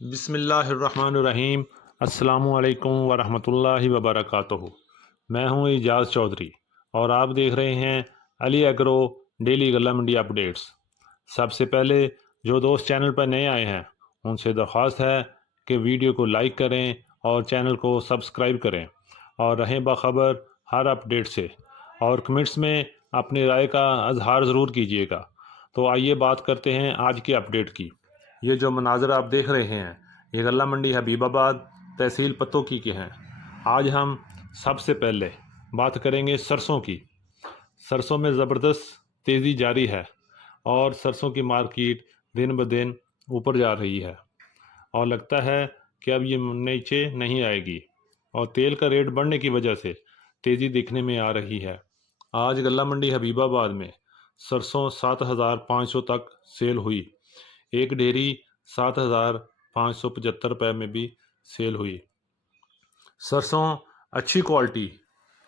بسم اللہ الرحمن الرحیم۔ السلام علیکم ورحمۃ اللہ وبرکاتہ۔ میں ہوں اعجاز چودھری اور آپ دیکھ رہے ہیں علی ایگرو ڈیلی غلہ منڈی اپڈیٹس۔ سب سے پہلے جو دوست چینل پر نئے آئے ہیں ان سے درخواست ہے کہ ویڈیو کو لائک کریں اور چینل کو سبسکرائب کریں اور رہیں باخبر ہر اپڈیٹ سے، اور کمنٹس میں اپنی رائے کا اظہار ضرور کیجیے گا۔ تو آئیے بات کرتے ہیں آج کی اپڈیٹ کی۔ یہ جو مناظر آپ دیکھ رہے ہیں یہ غلہ منڈی حبیب آباد تحصیل پتوکی کے ہیں۔ آج ہم سب سے پہلے بات کریں گے سرسوں کی۔ سرسوں میں زبردست تیزی جاری ہے اور سرسوں کی مارکیٹ دن بدن اوپر جا رہی ہے اور لگتا ہے کہ اب یہ نیچے نہیں آئے گی، اور تیل کا ریٹ بڑھنے کی وجہ سے تیزی دیکھنے میں آ رہی ہے۔ آج غلہ منڈی حبیب آباد میں سرسوں 7,500 تک سیل ہوئی۔ ایک ڈھیری 7,575 روپے میں بھی سیل ہوئی۔ سرسوں اچھی کوالٹی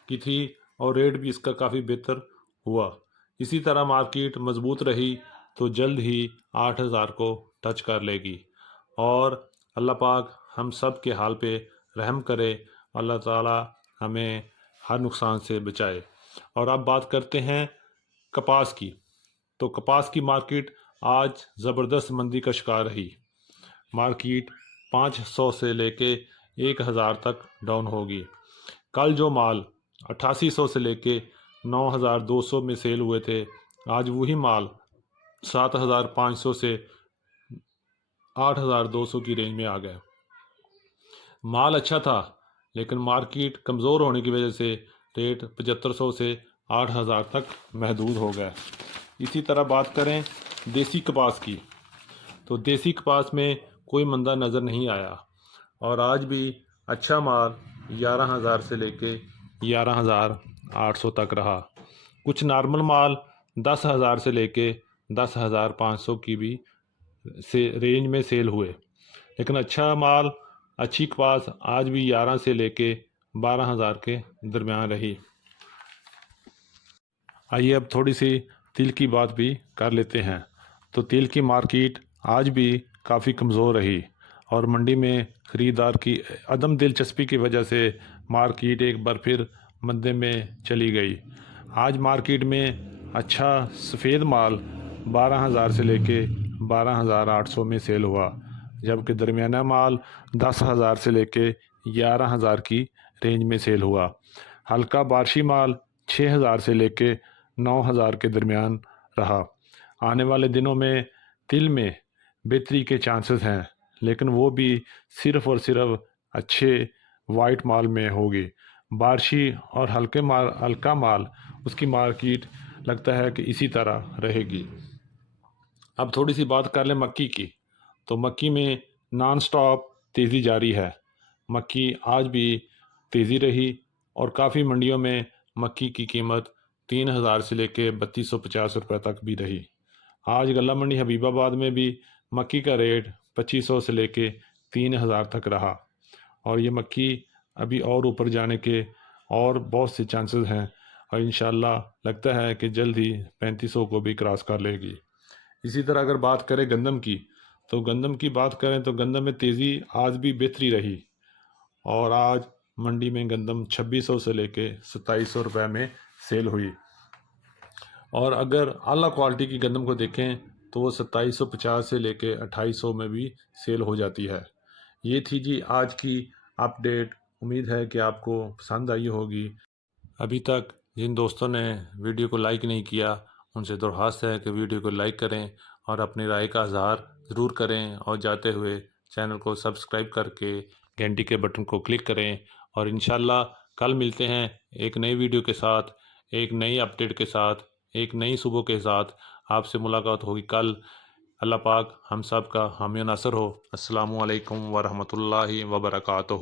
کی تھی اور ریٹ بھی اس کا کافی بہتر ہوا۔ اسی طرح مارکیٹ مضبوط رہی تو جلد ہی 8,000 کو ٹچ کر لے گی، اور اللہ پاک ہم سب کے حال پہ رحم کرے، اللہ تعالی ہمیں ہر نقصان سے بچائے۔ اور اب بات کرتے ہیں کپاس کی۔ تو کپاس کی مارکیٹ آج زبردست مندی کا شکار رہی۔ مارکیٹ 500 سے لے کے 1,000 تک ڈاؤن ہوگی۔ کل جو مال 8,800 سے لے کے 9,200 میں سیل ہوئے تھے، آج وہی مال 7,500 سے 8,200 کی رینج میں آ گئے۔ مال اچھا تھا لیکن مارکیٹ کمزور ہونے کی وجہ سے ریٹ 7,500 سے 8,000 تک محدود ہو گئے۔ اسی طرح بات کریں دیسی کپاس کی، تو دیسی کپاس میں کوئی مندہ نظر نہیں آیا، اور آج بھی اچھا مال 11,000 سے لے کے 11,800 تک رہا۔ کچھ نارمل مال 10,000 سے لے کے 10,500 کی بھی رینج میں سیل ہوئے، لیکن اچھا مال اچھی کپاس آج بھی 11 سے لے کے 12,000 کے درمیان رہی۔ آئیے اب تھوڑی سی تل کی بات بھی کر لیتے ہیں۔ تو تل کی مارکیٹ آج بھی کافی کمزور رہی، اور منڈی میں خریدار کی عدم دلچسپی کی وجہ سے مارکیٹ ایک بار پھر مندے میں چلی گئی۔ آج مارکیٹ میں اچھا سفید مال 12,000 سے لے کے 12,800 میں سیل ہوا، جبکہ درمیانہ مال 10,000 سے لے کے 11,000 کی رینج میں سیل ہوا۔ ہلکا بارشی مال 6,000 سے لے کے 9,000 کے درمیان رہا۔ آنے والے دنوں میں تل میں بہتری کے چانسز ہیں، لیکن وہ بھی صرف اور صرف اچھے وائٹ مال میں ہوگی۔ بارشی اور ہلکا مال اس کی مارکیٹ لگتا ہے کہ اسی طرح رہے گی۔ اب تھوڑی سی بات کر لیں مکی کی۔ تو مکی میں نان سٹاپ تیزی جاری ہے۔ مکی آج بھی تیزی رہی، اور کافی منڈیوں میں مکی کی قیمت 3,000 سے لے کے 3,250 روپے تک بھی رہی۔ آج غلہ منڈی حبیب آباد میں بھی مکی کا ریٹ 2,500 سے لے کے 3,000 تک رہا، اور یہ مکی ابھی اور اوپر جانے کے اور بہت سے چانسز ہیں، اور انشاءاللہ لگتا ہے کہ جلد ہی 3,500 کو بھی کراس کر لے گی۔ اسی طرح اگر بات کریں گندم کی، تو گندم کی بات کریں تو گندم میں تیزی آج بھی بہتری رہی، اور آج منڈی میں گندم 2,600 سے لے کے 2,700 روپے میں سیل ہوئی، اور اگر اعلیٰ کوالٹی کی گندم کو دیکھیں تو وہ 2,750 سے لے کے 2,800 میں بھی سیل ہو جاتی ہے۔ یہ تھی جی آج کی اپڈیٹ۔ امید ہے کہ آپ کو پسند آئی ہوگی۔ ابھی تک جن دوستوں نے ویڈیو کو لائک نہیں کیا ان سے درخواست ہے کہ ویڈیو کو لائک کریں اور اپنی رائے کا اظہار ضرور کریں، اور جاتے ہوئے چینل کو سبسکرائب کر کے گھنٹی کے بٹن کو کلک کریں، اور انشاءاللہ کل ملتے ہیں ایک نئی ویڈیو کے ساتھ، ایک نئی اپڈیٹ کے ساتھ، ایک نئی صبح کے ساتھ۔ آپ سے ملاقات ہوگی کل۔ اللہ پاک ہم سب کا حامی و ناصر ہو۔ السلام علیکم ورحمۃ اللہ وبرکاتہ۔